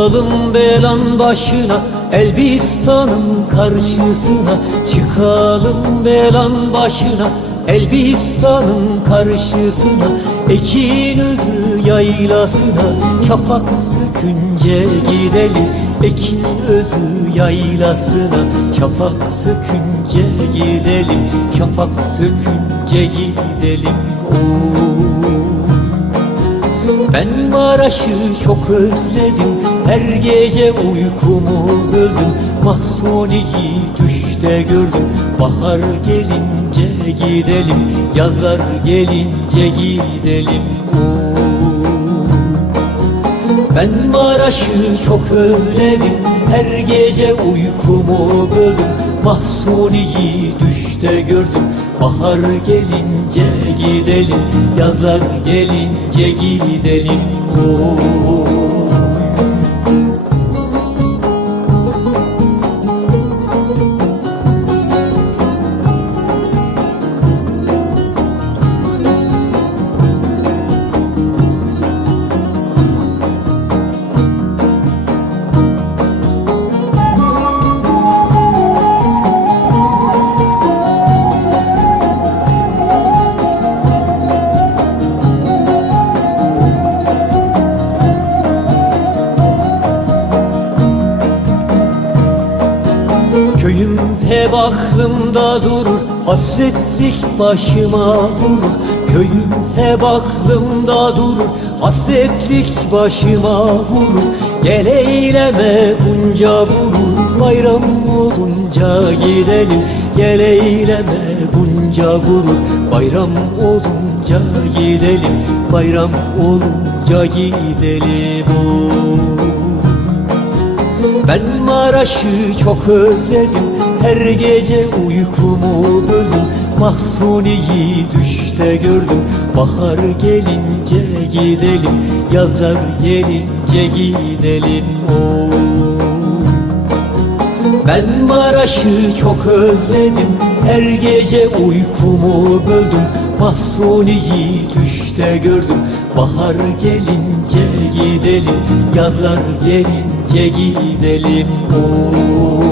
Çıkalım belan başına Elbistan'ın karşısına. Çıkalım belan başına Elbistan'ın karşısına. Ekin özü yaylasına Şafak sökünce gidelim. Ekin özü yaylasına Şafak sökünce gidelim. Şafak sökünce gidelim. Oy. Ben Maraş'ı çok özledim. Her gece uykumu böldüm. Mahsuni'yi düşte gördüm. Bahar gelince gidelim. Yazlar gelince gidelim. Oy. Ben Maraş'ı çok özledim. Her gece uykumu böldüm. Mahsuni'yi düşte gördüm Bahar gelince gidelim Yazlar gelince gidelim Oy. Köyüm hep aklımda durur Hasretlik başıma vurur. Köyüm hep aklımda durur Hasretlik başıma vurur. Gel eyleme bunca gurur Bayram olunca gidelim. Gel eyleme bunca gurur Bayram olunca gidelim. Bayram olunca gidelim. Oy. Ben Maraş'ı çok özledim. Her gece uykumu böldüm. Mahsuni'yi düşte gördüm. Bahar gelince gidelim. Yazlar gelince gidelim. Oy. Ben Maraş'ı çok özledim. Her gece uykumu böldüm. Mahsuni'yi düşte gördüm Bahar gelince gidelim Yazlar gelince gidelim oy.